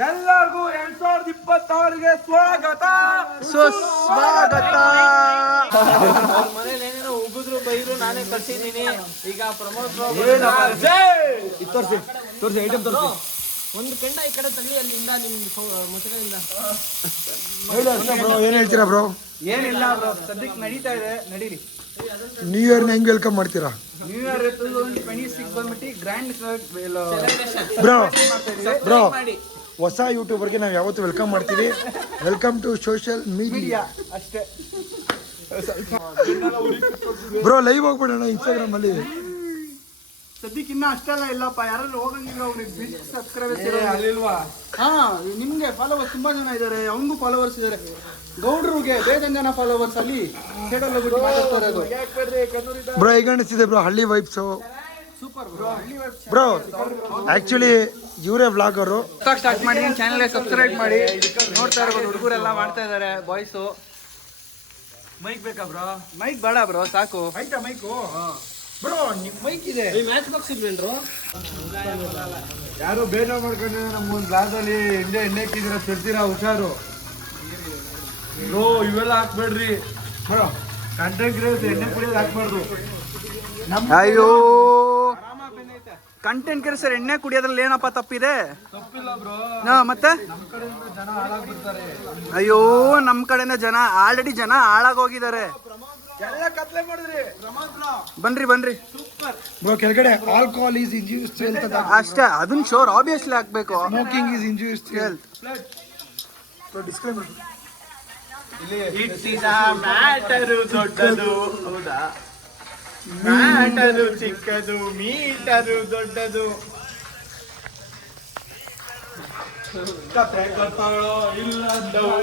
ಎಲ್ಲರಿಗೂ ಎರಡ್ ಸಾವಿರದ ಇಪ್ಪತ್ತಾರಿಗೆ ಸ್ವಾಗತ. ಸುಸ್ವಾಗತ. ಮನೇಲಿ ಏನೇನೋ ಉಗಿದ್ರು ಬೈರು ನಾನೇ ಕಳ್ಸಿದ್ದೀನಿ ಈಗ ಪ್ರಮೋದ್ ತೋರಿಸಿ ತೋರಿಸಿ ಐಟಮ್ ತೋರಿಸಿ. ಒಂದು ಕೆಂಡ ಈ ಕಡೆ ತಳ್ಳಿ ಅಲ್ಲಿಂದ ನಿಮ್ ಮುಸುಗಳಿಂದ ಬ್ರೋ ಏನ್ ಹೇಳ್ತೀರಾ ಬ್ರೋ? ಏನಿಲ್ಲ ಬ್ರೋ ಸದ್ಯಕ್ಕೆ ನಡೀತಾ ಇದೆ ನಡೀರಿ ನ್ಯೂ ಇಯರ್ ಹೆಂಗ್ ವೆಲ್ಕಮ್ ಮಾಡ್ತೀರಾ? ನ್ಯೂ ಇಯರ್ ಟ್ವೆಂಟಿ ಸಿಕ್ಸ್ ಬಂದ್ಬಿಟ್ಟು ಗ್ರ್ಯಾಂಡ್ ಬ್ರೋ ಬ್ರೋ ಹೊಸ ಯೂಟ್ಯೂಬರ್ಗೆ ನಾವು ಯಾವತ್ತು ವೆಲ್ಕಮ್ ಮಾಡ್ತೀವಿ. ವೆಲ್ಕಮ್ ಟು ಸೋಷಿಯಲ್ ಮೀಡಿಯಾ ಅಷ್ಟೇ. ಬ್ರೋ ಲೈವ್ ಹೋಗ್ಬಿಡೋಣ ಇನ್ಸ್ಟಾಗ್ರಾಮ್ ಅಲ್ಲಿ. ಸದ್ಯಕ್ಕೆ ಇನ್ನ ಅಷ್ಟೆಲ್ಲ ಇಲ್ಲಪ್ಪ. ಯಾರಾದ್ರೂ ಹೋಗಂಗಿಲ್ಲ ಅವ್ರಿಗೆ ಬಿಗ್ ಸಬ್ಸ್ಕ್ರೈಬರ್ಸ್ ಅಲ್ಲಿಲ್ವಾ? ಹಾ ನಿಮ್ಗೆ ಫಾಲೋವರ್ಸ್ ತುಂಬಾ ಜನ ಇದ್ದಾರೆ ಅವನಿಗೂ ಫಾಲೋವರ್ಸ್ ಇದ್ದಾರೆ ಗೌಡ್ರಿಗೆ ಬೇಜನ್ ಜನ ಫಾಲೋವರ್ಸ್ ಅಲ್ಲಿ ಬ್ರೋ ಈಗ ಅನಿಸ್ತಿದೆ ಬ್ರೋ ಹಳ್ಳಿ vibes super bro bro actually ಇವರೇ ವ್ಲಾಗರು ಸ್ಟಾರ್ಟ್ ಮಾಡಿ ಚಾನಲ್ ಸಬ್ಸ್ಕ್ರೈಬ್ ಮಾಡಿ. ನೋಡ್ತಾ ಇರ್ಬೋದು ಹುಡುಗರೆಲ್ಲ ಮಾಡ್ತಾ ಇದ್ದಾರೆ ಬಾಯ್ಸು ಮೈಕ್ ಬೇಕಾ ಬ್ರೋ ಮೈಕ್ ಬೇಡ ಬ್ರೋ ಸಾಕು. ಆಯ್ತಾ ಮೈಕು ಬ್ರೋ ನಿಮ್ ಮೈಕ್ ಇದೆ. ಮ್ಯಾಚ್ ಬಾಕ್ಸ್ ಇಲ್ವೇನ್ರು? ಯಾರು ಬೇಜಾರು ಮಾಡ್ಕೊಂಡ್ರೆ ನಮ್ಮ ಒಂದು ಗ್ಲಾಸಲ್ಲಿ ಎಣ್ಣೆ ಎಣ್ಣೆ ಹಾಕಿದ್ರೆ ತರ್ತೀರಾ ಹುಷಾರು. ಬ್ರೋ ಇವೆಲ್ಲ ಹಾಕ್ಬೇಡ್ರಿ. ಬ್ರೋ ಕಂಟೆಂಟ್ ಕ್ರಿಯೇಟ್ ಎಣ್ಣೆ ಕುಡಿಯೋದು ಹಾಕ್ಬಾರ್ದು. ಅಯ್ಯೋ. ಕಂಟೆಂಟ್ ಸರ್ ಎಣ್ಣೆ ಕುಡಿಯೋದ್ರಲ್ಲಿ ಏನಪ್ಪ ತಪ್ಪಿದೆ? ತಪ್ಪಿಲ್ಲ ಬ್ರೋ. ಮತ್ತೆ? ನಮ್ಮ ಕಡೆಯಿಂದ ಜನ ಹಾಳಾಗ್ಬಿಡ್ತಾರೆ. ಅಯ್ಯೋ ನಮ್ಮ ಕಡೆಯಿಂದ ಜನ ಆಲ್ರೆಡಿ ಜನ ಹಾಳಾಗೋಗಿದ್ದಾರೆ. ಎಲ್ಲ ಕತ್ಲೆ ಮಾಡಿದ್ರಿ. ಬನ್ರಿ ಬನ್ರಿ. ಬ್ರೋ ಕೆಳಗಡೆ alcohol is injurious to health ಅಷ್ಟೇ ಅದನ್ನ ಶೋರ್ ಆಬ್ವಿಯಸ್ಲಿ ಹಾಕ್ಬೇಕು. Smoking is injurious to health matter ದೊಡ್ಡದು. ಹೌದಾ? ಮ್ಯಾಟರು ಚಿಕ್ಕದು ಮೀಟರು ದೊಡ್ಡದು. ಕತೆ ಕಥಳು ಇಲ್ಲ ನೋವು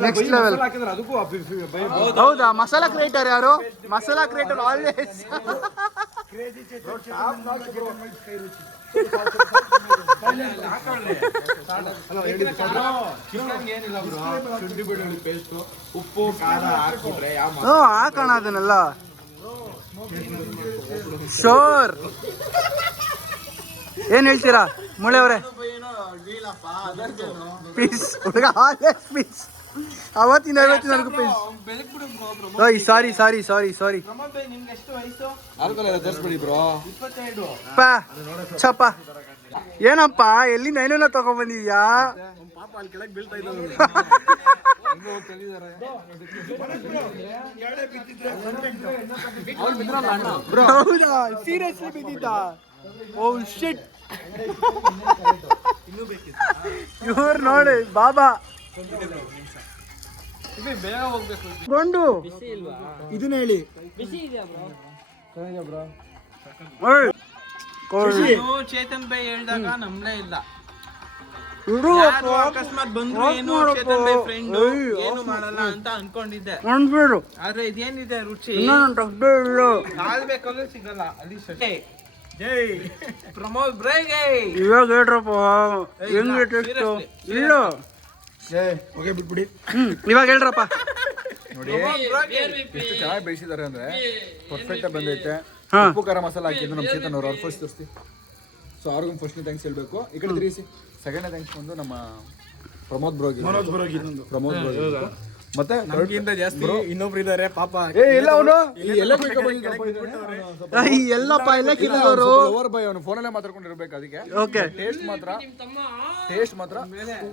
ನೆಕ್ಸ್ಟ್ ಲೆವೆಲ್ ಹೌದಾ? ಮಸಾಲಾ ಕ್ರಿಯೇಟರ್ ಯಾರು? ಮಸಾಲಾ ಕ್ರಿಯೇಟರ್ ಆಲ್ವೇಸ್ ಹಾಕೋಣ ಅದನ್ನೆಲ್ಲ. ಶೋರ್. ಏನ್ ಹೇಳ್ತೀರಾ? ಮುಳೆ ಪೀಸ್ ಹುಡುಗ ಪೀಸ್ ಅವತ್ತಿನ ಐವತ್ತಿನ ಪೀಸ್ ಸಾರಿ ಸಾರಿ ಸಾರಿ ಸಾರಿ ಚಪ್ಪ ಏನಪ್ಪ ಎಲ್ಲಿ ಏನೇನೋ ತಗೊಂಡ್ಬಂದಿದ್ಯಾ ಪಾಪ ಅಲ್ಲಿ ಕೆಳಗೆ ಬೀಳ್ತಾ ಇದ್ದಾರೆ ಹೌದಾ? ಸೀರಿಯಸ್ಲಿ ಬಿದ್ದಿದ್ದ? ಓ ಶಿಟ್ ಇವ್ರು ನೋಡಿ ಬಾಬಾ. ಗೊಂಡು. ಇಲ್ವಾ? ಇದನ್ನ ಹೇಳಿ. ಬಿಸಿ ಇದೆಯಾ ಬ್ರೋ? ಓಯ್ ಕೋಳಿ. ಚೇತನ್ ಬೈ ಹೇಳ್ದಾಗ ನಮ್ದೇ ಇಲ್ಲ. ಅಕಸ್ಮಾತ್ ಬಂದ್ರು ಏನು. ಚೇತನ್ ಬೈ ಫ್ರೆಂಡ್ ಏನು ಮಾಡಲ್ಲ ಅಂತ ಅನ್ಕೊಂಡಿದ್ದೆ. ಅನ್ಬೇಡು. ಆದ್ರೆ ಇದೇನಿದೆ ರುಚಿ? ಇನ್ನೂ ನನ್ನ ತಗ್ದೇ ಇಲ್ಲ ಕಾಲ್ ಬೇಕಲ್ಲೂ ಸಿಗಲ್ಲ. ಅಲ್ಲಿ ಶಶಿ. ಜೈ ಪ್ರಮೋದ್ ಬ್ರೈಗೆ. ಇವಾಗ ಹೇಳ್ರಪ್ಪ. ಹೆಂಗೆ ಟೆಸ್ಟ್ ಇಲ್ಲ ಓಕೆ ಬಿಟ್ಬಿಡಿ. ಇವಾಗ ಹೇಳ್ರಪ್ಪ. ನೋಡಿ ಎಷ್ಟು ಚೆನ್ನಾಗಿ ಬೇಯಿಸಿದ್ದಾರೆ ಅಂದ್ರೆ ಪರ್ಫೆಕ್ಟ್ ಆಗಿ ಬಂದೈತೆ. ಉಪ್ಪು ಖಾರ ಮಸಾಲ ಹಾಕಿದ್ರು ನಮ್ಮ ಚೇತನ್ ಅವ್ರು ಅವ್ರು ಫಸ್ಟ್ ತೋರಿಸ್ತಿ. ಸೊ ಅವ್ರಿಗೂ ಫಸ್ಟ್ನೇ ಥ್ಯಾಂಕ್ಸ್ ಹೇಳ್ಬೇಕು. ಈ ಕಡೆ ತಿರುಗಿಸಿ. ಸೆಕೆಂಡ್ನೇ ಥ್ಯಾಂಕ್ಸ್ ಬಂದು ನಮ್ಮ ಪ್ರಮೋದ್ ಬ್ರೋಗಿ ಪ್ರಮೋದ್ ಬ್ರೋಗಿ ಮತ್ತೆ ಜಾಸ್ತಿ ಇನ್ನೊಬ್ರು ಇದಾರೆ ಪಾಪ. ಏ ಇಲ್ಲ ಅವನು. ಎಲ್ಲ ಐ, ಎಲ್ಲಪ್ಪ ಎಲ್ಲ ಕಿತ್ತೋರು ಲವರ್ ಬಾಯ್ ಅವನು ಫೋನಲ್ಲೇ ಮಾತಾಡ್ಕೊಂಡಿರ್ಬೇಕು ಅದಕ್ಕೆ. ಓಕೆ ಟೇಸ್ಟ್ ಮಾತ್ರ ಟೇಸ್ಟ್ ಮಾತ್ರ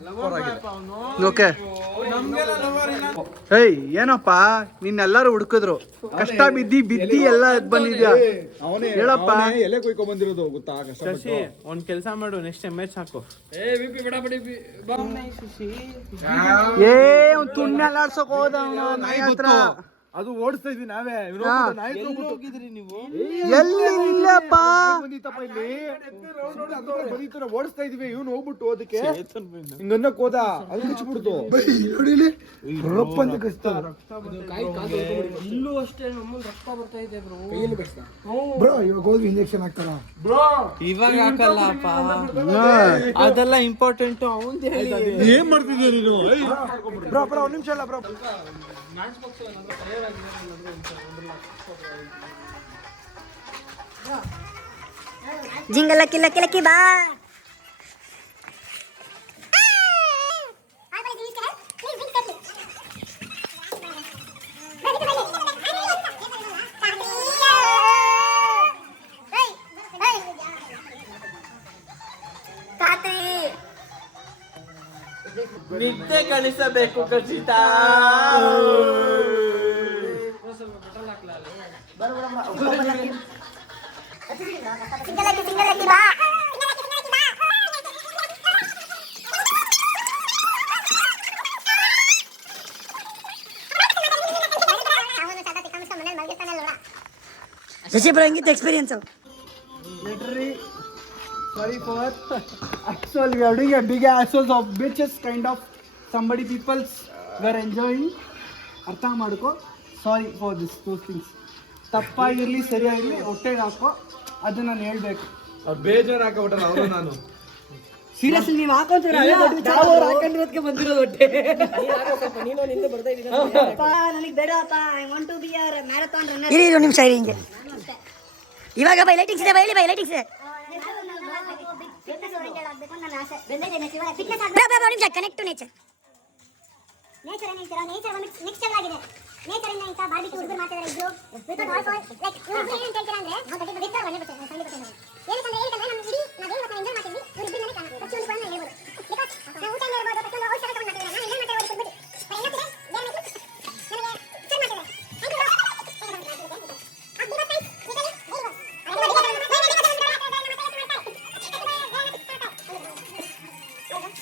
ಸೂಪರ್ ಆಗಿದೆ. ಓಕೆ ಏಯ್ ಏನಪ್ಪ? ನಿನ್ನೆಲ್ಲರೂ ಹುಡುಕಿದ್ರು. ಕಷ್ಟ ಬಿದ್ದಿ ಬಿದ್ದಿ ಎಲ್ಲ ಬಂದಿದ್ಯಾ? ಅವನೇ ಹೇಳಪ್ಪ. ಎಲೆ ಕುಯ್ಕೊ ಬಂದಿರೋದು ಗೊತ್ತಾ? ಶಶಿ ಒಂದ್ ಕೆಲಸ ಮಾಡು ನೆಕ್ಸ್ಟ್ ಎಂ ಎಚ್ ಹಾಕು. ಏ ಒಂದ್ ತುಣ್ಣೆಲ್ಲ ಆಡ್ಸೋಕ್ ಹೋದ ಅವನು ನಾಯಿ ಹತ್ರ ಅದು ಓಡಿಸ್ತಾ ಇದೀವಿ ನಾವೇ. ಹೋಗಿದ್ರಿ ನೀವು? ಎಲ್ಲಿ ಇಲ್ಲಪ್ಪ. ಬಂದಿತ್ತಪ್ಪ ಇಲ್ಲಿ. ಅದು ಬಂದಿತ್ತು ಓಡಿಸ್ತಾ ಇದೀವಿ ಇವ್ನು ಹೋಗ್ಬಿಟ್ಟು ಅದಕ್ಕೆ ಹಿಂಗನ್ನಕ್ ಹೋದ ಅದು ಮುಚ್ಚಿಬಿಡ್ತು ಇಲ್ಲೂ ಅಷ್ಟೇ ಇಲ್ಲಿ ರಕ್ತ ಬರ್ತಾ ಇದೆ ಬ್ರೋ. ಇವಾಗ ಹೋದ್ವಿ ಇಂಜೆಕ್ಷನ್ ಹಾಕ್ತಾರ? ಇವಾಗ ಹಾಕಲ್ಲಪ್ಪ. ಅದೆಲ್ಲ ಇಂಪಾರ್ಟೆಂಟ್ ಅವನ್ ಏನ್ ಮಾಡ್ತಿದ್ದೀರಿ ನೀನು? ಬ್ರೋ ಬ್ರೋ ಒಂದ್ ನಿಮಿಷ ಅಲ್ಲ bro. ಜಿಂಗಲ ಕಿಲ್ಲ ಕಿಲಕ್ಕಿ ಬಾ ನಿದ್ದೆ ಕಳಿಸಬೇಕು ಖಚಿತ Shashi English experience sorry of kind of somebody peoples were enjoying ಅರ್ಥ ಮಾಡ್ಕೋ? Sorry for this two things ತಪ್ಪಾಗಿರಲಿ ಇರಲಿ ಹೊಟ್ಟೆಗೆ ಹಾಕೋ. ಅದು ನಾನು ಹೇಳಬೇಕು. ಬೇಜಾರು ಬೇಜಾರಕ ಬಿಡ್ರು ನಾನು. ಸೀರಿಯಸ್ಲಿ ನೀವು ಹಾಕೊಂತೀರ ಹಾಕೊಂಡಿರೋದಕ್ಕೆ ಬಂದಿರೋದು ಹೊಟ್ಟೆ ನನಗೆ ಬೇಡಪ್ಪ I want to be a marathon runner ಇರಿ ಒಂದು ನಿಮಿಷ ಇರಿ ಹಿಂಗೆ ಇವಾಗ ಬೈ ಲೈಟಿಂಗ್ಸ್ ಇದೆ ಬೈಲಿ ಬೈ ಲೈಟಿಂಗ್ಸ್ ಇದೆ ಕನೆಕ್ಟ್ ಟು ನೇಚರ್ ನೇಚರ್ ಏನು ನೇಚರ್ ಒಂದು ನೆಕ್ಸ್ಟ್ ಲೆವೆಲ್ ಆಗಿದೆ ನೇಚರ್ ಇಂದ ಇಂತ ಬಾರ್ಬಿಕ್ಯೂ ಹುಡುಗರು ವಿತೌಟ್ ಆಲ್ಸೋ ಲೈಕ್ ಇವ್ರು ಏನು ಅಂತ ಹೇಳ್ತೀರಾ ಅಂದ್ರೆ ನಾವು ಏನು ಬರ್ತೇವೆ ಏನಕ್ಕಂದ್ರೆ ಏನಕ್ಕಂದ್ರೆ ನಮ್ಮ ಇಡೀ ನಾವು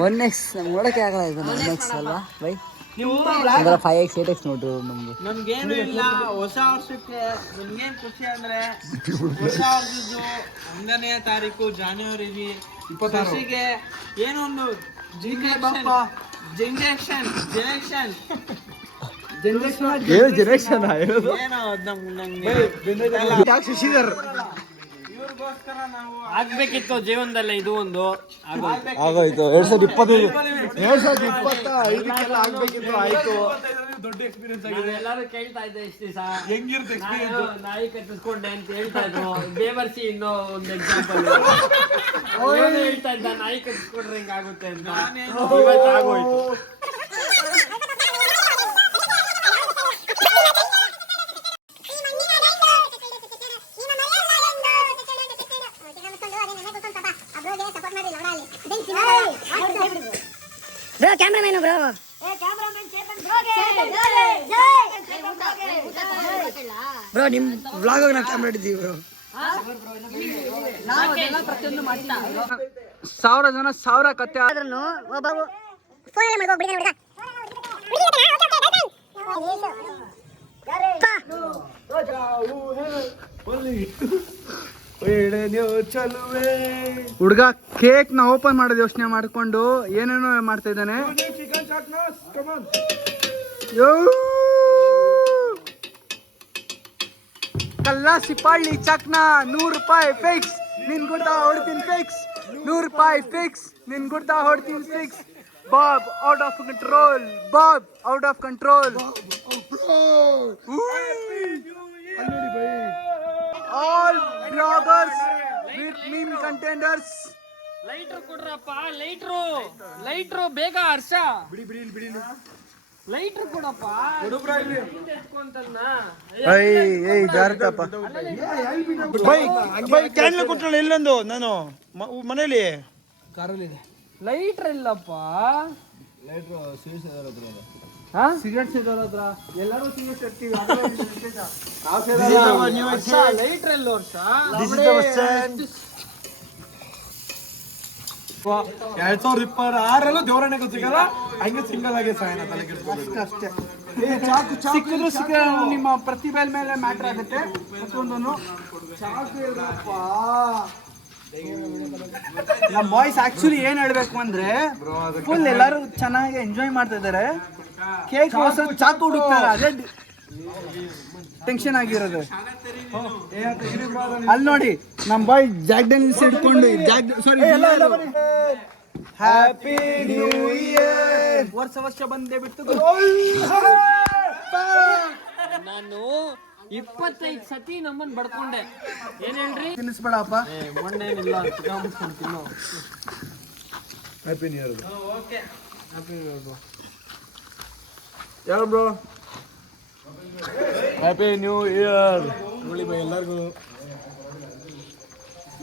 ಒನ್ ಎಕ್ಸ್ ನೋಡಕ್ಕೆ ಆಗಲ್ಲ ಇದು ಒನ್ ಎಕ್ಸ್ ಅಲ್ವಾ? ಬೈ. ಅಂದ್ರೆ ಫೈವ್ ಎಕ್ಸ್ ಏಟ್ ಎಕ್ಸ್ ನೋಡ್ರು ನಮ್ಗೆ ನಮ್ಗೇನು ಇಲ್ಲ ಹೊಸ ವರ್ಷಕ್ಕೆ ನಮ್ಗೇನು ಖುಷಿ ಅಂದ್ರೆ ಹೊಸ ವರ್ಷದ್ದು ಒಂದನೇ ತಾರೀಕು ಜಾನ್ವರಿ ಏನೊಂದು ಏನೋ ಒಂದು ಜಿಂಜೆಕ್ಷನ್ ಜಿಂಜೆಕ್ಷನ್ ಜನರೇಷನ್ ಶಶಿಧರ್ ಆಗ್ಬೇಕಿತ್ತು ಜೀವನದಲ್ಲಿ ಇದು ಒಂದು. ಆಗೋಯ್ತು. ಎರಡ್ ಸಾವಿರದ ಇಪ್ಪತ್ತೈದು ಎರಡ್ ಸಾವಿರದ ಇಪ್ಪತ್ತ ಐದಕ್ಕೆಲ್ಲ ಆಗ್ಬೇಕಿತ್ತು ಆಯ್ತು. ದೊಡ್ಡ ಎಕ್ಸ್ಪೀರಿಯನ್ಸ್ ಆಗಿದೆ. ಎಲ್ಲರೂ ಕೇಳ್ತಾ ಇದ್ದೆ ಇಷ್ಟು ದಿವಸ. ಹೆಂಗಿರುತ್ತೆ ಎಕ್ಸ್ಪೀರಿಯನ್ಸ್ ನಾಯಿ ಕಟ್ಟಿಸ್ಕೊಂಡೆ ಅಂತ ಹೇಳ್ತಾ ಇದ್ರು. ದೇವರ್ಸಿ ಇನ್ನೋ ಒಂದು ಎಕ್ಸಾಂಪಲ್ ಹೇಳ್ತಾ ಇದ್ದ? ನಾಯಿ ಕಟ್ಟಿಸ್ಕೊಂಡ್ರೆ ಹಿಂಗಾಗುತ್ತೆ ಅಂತ. ಇವತ್ತು ಆಗೋಯ್ತು ಬ್ರೋ ಕ್ಯಾಮ್ರಾಮನ್ ಬ್ರೋ ಬ್ರೋ ನಿಮ್ ಬ್ಲಾಗ್ ನಾವು ಕ್ಯಾಮ್ರಾ ಇಟ್ಟಿದ್ದೀವಿ ಬ್ರೋ ಸಾವಿರ ಜನ ಸಾವಿರ ಕತ್ತೆ ಆದ್ರೂ ಒಬ್ಬ ಫೋನ್ ಮಾಡ್ಕೊಂಡು ಬಿಡಿ ಚಲುವೆ ಹುಡುಗ ಕೇಕ್ನ ಓಪನ್ ಮಾಡೋದು ಯೋಚನೆ ಮಾಡಿಕೊಂಡು ಏನೇನೋ ಮಾಡ್ತಾ ಇದ್ದಾನೆ! ಕಲ್ಲ ಸಿಪಾಳಿ ಚಕ್ನ ನೂರು ರೂಪಾಯಿ ಫಿಕ್ಸ್ ನಿನ್ ಗುಡ್ಡ ಹೊಡ್ತೀನಿ ಫಿಕ್ಸ್ ನೂರು ರೂಪಾಯಿ ಫಿಕ್ಸ್ ನಿನ್ ಗುಡ್ಡ ಹೊಡ್ತೀನಿ fix Bob out of control Bob out of control all bloggers mean contenders lighter ಕೊಡ್ರಪ್ಪ ಲೈಟ್ರು ಲೈಟ್ರು ಬೇಗ ಹರ್ಷ. ಬಿಡಿ ಬಿಡಿ ಇಲ್ಲಿ ಬಿಡಿ. ಲೈಟ್ರು ಕೊಡಪ್ಪ. ಏಯ್ ಏಯ್ ಜಾರಕಪ್ಪ ಬೈ ಬೈ ಕ್ಯಾಂಡಲ್ ಕೊಟ್ಟಳು ಎಲ್ಲೊಂದು? ನಾನು ಮನೇಲಿ ಮನೇಲಿ? ಲೈಟ್ರ್ ಇಲ್ಲಪ್ಪ. ಸಿಗರೇಟ್ ಸಿಗೋರ ಹತ್ರ. ಎಲ್ಲರೂ ಸಿಗರೇಟ್ ಇರ್ತೀವಿ. ಎರಡ್ ಸಾವಿರದ ಇಪ್ಪತ್ತ ಆರಲ್ಲೂ ದೇವರಣ್ಣಗೆ ಸಿಗಲ್ಲ? ಹಂಗೆ ಸಿಂಗಲ್ ಆಗಿ ಸಾಯನ ತಲೆ ಕೆಡಿಸ್ಕೊಬೇಡಿ. ಅಷ್ಟೇ ಚಾಕು ಸಿಕ್ಕಿದ್ರು ಸಿಕ್ಕ ನಿಮ್ಮ ಪ್ರತಿಭೆ ಮೇಲೆ ಮ್ಯಾಟರ್ ಆಗುತ್ತೆ. ಚಾಕು ಇಲ್ಲಪ್ಪ. ನಮ್ಮ ಬಾಯ್ಸ್ ಆಕ್ಚುಲಿ ಏನ್ ಹೇಳ್ಬೇಕು ಅಂದ್ರೆ ಫುಲ್ ಎಲ್ಲರೂ ಚೆನ್ನಾಗಿ ಎಂಜಾಯ್ ಮಾಡ್ತಾ ಇದಾರೆ ಕೇಕ್ ಚಾಕು ಹುಡುಕ್ತಾರೆ ಅದೇ ಟೆನ್ಷನ್ ಆಗಿರೋದು. ಅಲ್ಲಿ ನೋಡಿ ನಮ್ಮ ಬಾಯ್ ಜಾಕ್ ಡನಿಲ್ಸ್ ಹಿಡ್ಕೊಂಡು Jack sorry happy new year ವರ್ಷ ವರ್ಷ ಬಂದೇ ಬಿಟ್ಟು ನಾನು ಇಪ್ಪತ್ತೈದು ಸತಿ ನಮ್ಮನ್ ಬಡ್ಕೊಂಡೆ. ಏನ್ ಹೇಳ್ರಿ? ತಿನ್ನಿಸ್ಬೇಡಪ್ಪ. ಇಯರ್ ಮೊನ್ನೆ ಹ್ಯಾಪಿ ನ್ಯೂ ತಿನ್ನು. ಯಾರು ಬ್ರೋ? ಹ್ಯಾಪಿ ನ್ಯೂ ಇಯರ್ ನೋಡಿ ಬೈ ಎಲ್ಲರಿಗೂ.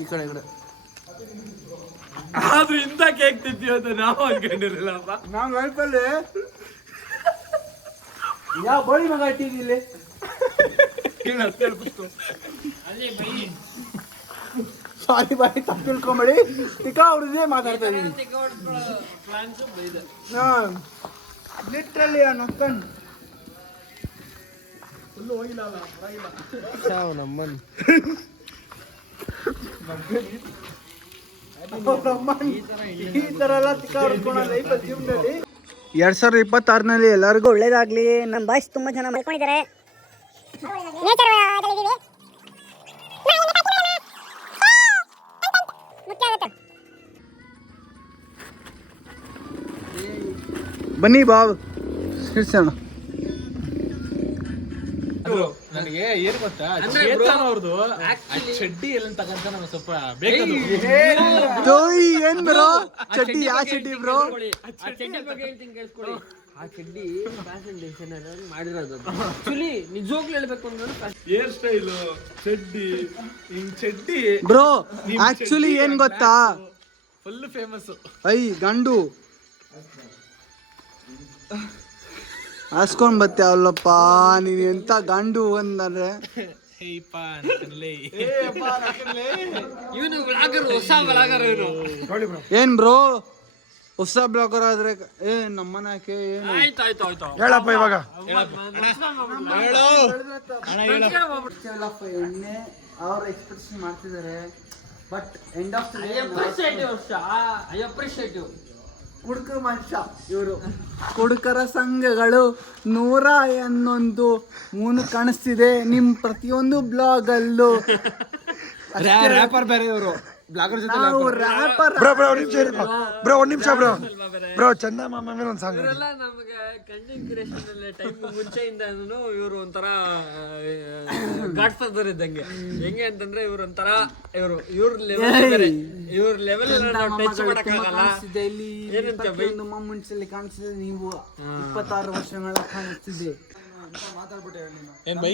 ಈ ಕಡೆ ಈ ಕಡೆ. ಆದ್ರೂ ಇಂಥ ಕೇಕ್ ತಿಂತೀವಿ ಅಂತ ನಾವು ಅನ್ಕೊಂಡಿರಲಿಲ್ಲಪ್ಪ ನಾವು ಲೈಫಲ್ಲಿ ಯಾವ ಬಳಿ ಮಗ ಇಟ್ಟಿದ್ದಿಲ್ಲಿ ಅಲ್ಲಿ ಬೈ. ಸಾರಿ ಬಾಯಿ ತಪ್ಪು ತಿಳ್ಕೊಂಬೇಡಿ. ಟಿಕಾ ಅವ್ರದ್ದೇ ಮಾತಾಡ್ತಾ ಇದ್ದೀನಿ. ಲಿಟ್ರಲಿ ನಕ್ಕನ್ ಈ ತರ ಎಲ್ಲ ಟಿಕಾ ಹೊಡ್ಕೊಳ ಲೈಫಲ್ಲಿ ಜೀವನದಲ್ಲಿ. ಎರಡ್ ಸಾವಿರದ ಇಪ್ಪತ್ತಾರನಲ್ಲಿ ಎಲ್ಲರಿಗೂ ಒಳ್ಳೇದಾಗ್ಲಿ. ನಮ್ಮ ಬಾಯ್ಸ್ ತುಂಬಾ ಜನ ಮಾಡ್ಕೊಂಡಿದ್ದಾರೆ ಬನ್ನಿ ಬಾಬ್ ಹಿಡ್ಸೋಣ ನನಗೆ ಏನ್ ಗೊತ್ತಾ? ಚೇತನ್ ಅವ್ರದ್ದು ಚಡ್ಡಿ ಎಲ್ಲ ತಗಂತ ನಮ್ಗೆ ಸ್ವಲ್ಪ ಬೇಕದು ಜೋಯ್ ಏನ್ ಬ್ರೋ ಚಡ್ಡಿ ಯಾ ಚಡ್ಡಿ ಬ್ರೋ ಆ ಚಡ್ಡಿ ಬಗ್ಗೆ ಹೇಳ್ತೀನಿ ಕೇಳಿಸ್ಕೊಳ್ಳಿ ಆ ಚಡ್ಡಿ ಫ್ಯಾಷನ್ ಡಿಸೈನರ್ ಮಾಡಿರೋದು ಆಕ್ಚುಲಿ ನಿಜವಾಗ್ಲೂ ಹೇಳ್ಬೇಕು ಅಂದ್ರೆ ಹೇರ್ ಸ್ಟೈಲು ಚಡ್ಡಿ ಹಿಂಗ್ ಚಡ್ಡಿ ಬ್ರೋ ಆಕ್ಚುಲಿ ಏನ್ ಗೊತ್ತಾ? ಫುಲ್ ಫೇಮಸ್ ಐ ಗಂಡು. ಹಾಸ್ಕೊಂಡ್ ಬತ್ತೆ ಅವಲ್ಲಪ್ಪ ನೀನ್ ಎಂತ ಗಂಡು ಅಂದ್ರೆ. ಇವನು ಬ್ಲಾಗರ್ ಹೊಸ ಬ್ಲಾಗರ್ ಇವನು. ಏನ್ ಬ್ರೋ ಹೊಸ ಬ್ಲಾಗರ್ ಆದ್ರೆ ಏ ನಮ್ಮನ ಯಾಕೆ ಏನು? ಆಯ್ತು ಆಯ್ತು ಆಯ್ತು. ಹೇಳಪ್ಪ ಇವಾಗ. ಎಣ್ಣೆ ಅವ್ರ ಎಕ್ಸ್ಪೆಕ್ಟೇಷನ್ ಮಾಡ್ತಿದ್ದಾರೆ but end of I appreciative ಕುಡುಕರ ಮನುಷ್ಯ ಇವರು. ಕುಡುಕರ ಸಂಘಗಳು ನೂರ ಹನ್ನೊಂದು ಮೂನು ಕಾಣಿಸ್ತಿದೆ ನಿಮ್ ಪ್ರತಿಯೊಂದು ಬ್ಲಾಗ್ ಅಲ್ಲೂ. ರ್ಯಾಪರ್ ಬೇರೆ ಇವರು. ಬ್ಲಾಗರ್ ಜೊತೆ ನಾವು ರ್ಯಾಪರ್ ಬ್ರೋ ಬ್ರೋ ಒಂದ್ ನಿಮಿಷ ಇರಪ್ಪ ಬ್ರೋ. ಒಂದ್ ನಿಮಿಷ ಬ್ರೋ. ಬ್ರೋ ಚಂದ ಮಾಮ ಮೇಲೆ ಒಂದ್ ಸಾಂಗ್ ಇವರೆಲ್ಲ ನಮಗೆ ಕಂಟೆಂಟ್ ಕ್ರಿಯೇಷನ್ ಅಲ್ಲಿ ಟೈಮ್ ಮುಂಚೆಯಿಂದನೂ ಇವರು ಒಂಥರ ಗಾಡ್ ಫಾದರ್ ಇದ್ದಂಗೆ. ಹೆಂಗೆ ಅಂತಂದ್ರೆ ಇವರು ಒಂಥರ ಇವರು ಇವ್ರ ಲೆವೆಲ್ ಇವ್ರ ಲೆವೆಲ್ ನಾವು ಟಚ್ ಮಾಡಕ್ಕಾಗಲ್ಲ ಇಲ್ಲಿ. ಏನಂತ ಬೈ? ನಮ್ಮ ಮೊಮೆಂಟ್ಸ್ ಕಾಣಿಸ್ತಿದೆ ನೀವು. ಇಪ್ಪತ್ತಾರು ವರ್ಷಗಳ ಕಾಣಿಸ್ತಿದೆ. ಏನ್ ಬೈ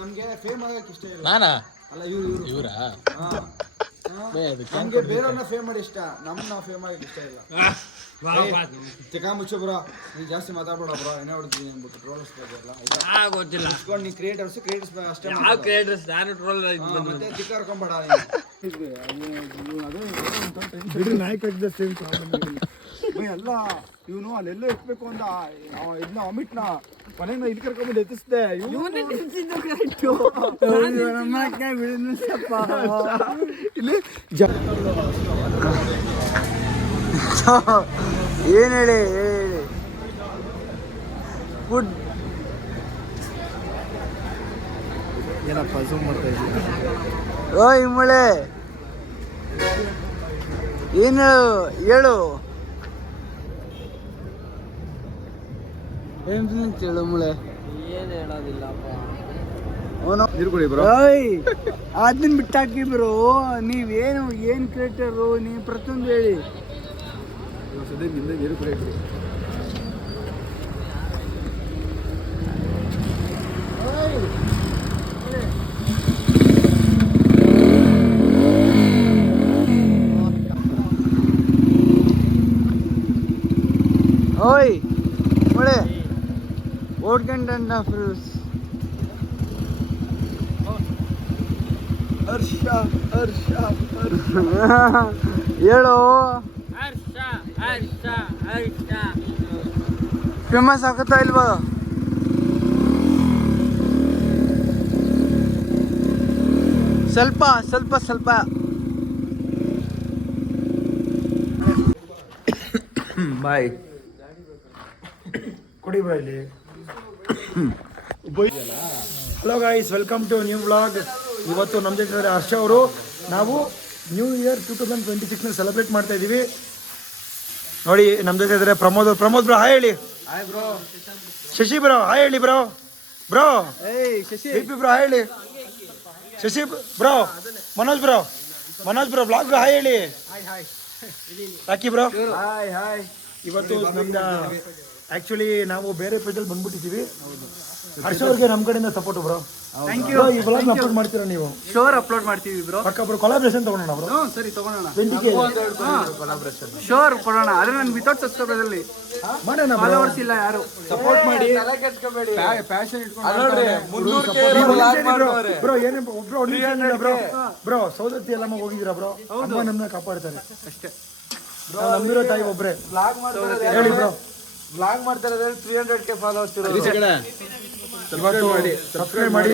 ನಮ್ಗೆ ಫೇಮ್ ಆಗಕ್ಕೆ ಇಷ್ಟ ಇಲ್ಲ. ನಾನಾ? ಅಲ್ಲ ಇವ್ರು ಇವ್ರು. ಇವರಾ? ನಮ್ಗೆ ಬೇರೆಯವ್ರನ್ನ ಫೇಮ್ ಮಾಡಿ ಇಷ್ಟ. ನಮ್ಮನ್ನ ನಾವು ಫೇಮ್ ಆಗಿ ಇಷ್ಟ ಇಲ್ಲ. ಚಿಕ್ಕ ಮುಚ್ಚು ಬ್ರೋ ನೀ ಜಾಸ್ತಿ ಮಾತಾಡ್ಬೇಡ ಬ್ರೋ ಏನೇ ಹೊಡ್ತೀನಿ ಅಂದ್ಬಿಟ್ಟು ಆ, ಗೊತ್ತಿಲ್ಲ ಇಸ್ಕೊಂಡು ನೀ ಕ್ರಿಯೇಟರ್ಸ್ ಕ್ರಿಯೇಟರ್ಸ್ ಅಷ್ಟೇ ಯಾವ ಕ್ರಿಯೇಟರ್ಸ್ ನಾನು ಟ್ರೋಲ್ ಮತ್ತೆ ಚಿಕ್ಕ ಕರ್ಕೊಂಬೇಡ ಅಲ್ಲ ಇವನು ಅಲ್ಲೆಲ್ಲೋ ಎತ್ಬೇಕು ಅಂತ ಇದನ್ನ ಅಮಿಟ್ನ ಮನೆಯಿಂದ ಇಲ್ಲಿ ಕರ್ಕೊಂಡ್ಬಂದು ಎತ್ತಿಸ್ದೆ ಇಲ್ಲಿ ಏನ್ ಹೇಳಿ ಹೇಳಿ? ಫುಡ್ ಏನಪ್ಪ ಝೂಮ್ ಮಾಡ್ತಾ ಇದ್ದೀನಿ ಓಯ್ ಮಳೆ ಏನು ಹೇಳು. ಏನು ಹೇಳು ಮಳೆ? ಏನು ಹೇಳೋದಿಲ್ಲಪ್ಪ. ಅವನು ನೀರು ಕುಡಿ ಬ್ರೋ. ಓಯ್ ಅದನ್ನ ಬಿಟ್ಟಾಕಿ ಬ್ರೋ ನೀವೇನು ಏನ್ ಕ್ರಿಯೇಟರು ನೀವು ಪ್ರತಿಯೊಂದು ಹೇಳಿ. ಸದ್ಯ ನಿಂದೆ ನೀರು ಕುಡಿ ಓಯ್ ಒಳ್ಳೆ ಓಡ್ಕೊಂಡ ಫ್ರೂಸ್ ಹರ್ಷ ಹರ್ಷ ಹೇಳು ಹರ್ಷ ಹರ್ಷ ಹರ್ಷ ಫೇಮಸ್ ಆಗುತ್ತಾ ಇಲ್ವಾ? ಸ್ವಲ್ಪ ಸ್ವಲ್ಪ ಸ್ವಲ್ಪ. ಬಾಯ್. ಕೊಡಿ ಬ್ರೋ ಇಲ್ಲಿ hello guys welcome to new blog ಇವತ್ತು ನಮ್ಮ ಜೊತೆ ಇದ್ದಾರೆ ಹರ್ಷ ಅವರು. ನಾವು new year two thousand twenty ಸಿಕ್ಸ್ನ celebrate ಮಾಡ್ತಾ ಇದ್ದೀವಿ ನೋಡಿ ನಮ್ಮ ಜೊತೆ ಇದ್ದಾರೆ ಪ್ರಮೋದ್ ಪ್ರಮೋದ್ ಬ್ರೋ ಹಾಯ್ ಹೇಳಿ. ಶಶಿ ಬ್ರೋ ಹಾಯ್ ಹೇಳಿ ಬ್ರೋ. ಬ್ರೋ. ಏಯ್ ಶಶಿ. ಬಿ ಬ್ರೋ ಹಾಯ್ ಹೇಳಿ. Shashi bro Manoj bro. Manoj bro blog bro hi ಹೇಳಿ. Rocky bro. ಇವತ್ತು ನಮ್ದ ಆಕ್ಚುಲಿ ನಾವು ಬೇರೆ ಪೇಜಲ್ಲಿ ಬಂದ್ಬಿಟ್ಟಿದ್ದೀವಿ. ಹರ್ಷ ಅವ್ರಿಗೆ ನಮ್ಮ ಕಡೆಯಿಂದ ಸಪೋರ್ಟ್ ಬ್ರೋ ಥ್ಯಾಂಕ್ ಯು ಈ ಬ್ಲಾಗ್ ಅಪ್ಲೋಡ್ ಮಾಡ್ತೀರಾ ನೀವು? ಶೋರ್ ಅಪ್ಲೋಡ್ ಮಾಡ್ತೀವಿ ಬ್ರೋ ಪಕ್ಕ ಬ್ರೋ ಕೊಲಾಬ್ರೇಷನ್ ತಗೊಳ್ಳೋಣ ಬ್ರೋ ಹ್ಞೂ ಸರಿ ತಗೊಳ್ಳೋಣ ಶೋರ್ ಕೊಡೋಣ. ಆದ್ರೆ ನಾನು ವಿತೌಟ್ ಸಬ್ಸ್ಕ್ರೈಬರ್ ಅಲ್ಲಿ ಮಾಡೋಣ ಬ್ರೋ ಫಾಲೋವರ್ಸ್ ಇಲ್ಲ ಯಾರು. ಸಪೋರ್ಟ್ ಮಾಡಿ. ಪ್ಯಾಷನ್ ಬ್ರೋ ಏನೇ ಬ್ರೋ ಬ್ರೋ ಸೌದತ್ತಿ ಎಲ್ಲಮ್ಮ ಹೋಗಿದ್ದೀರಾ ಬ್ರೋ ಅಮ್ಮ ನಮ್ಮನ್ನ ಕಾಪಾಡ್ತಾರೆ. ಅಷ್ಟೇ. ಬ್ರೋ ನಮ್ಮಿರೋ ತಾಯಿ ಒಬ್ರೆ. ಬ್ಲಾಗ್ ಮಾಡ್ತಾರೆ ಹೇಳಿ ಬ್ರೋ ಬ್ಲಾಗ್ ಮಾಡ್ತಾರೆ ತ್ರೀ ಹಂಡ್ರೆಡ್ ಕೆ ಫಾಲೋವರ್ಸ್ ಇವತ್ತು ಸಬ್ಸ್ಕ್ರೈಬ್ ಮಾಡಿ.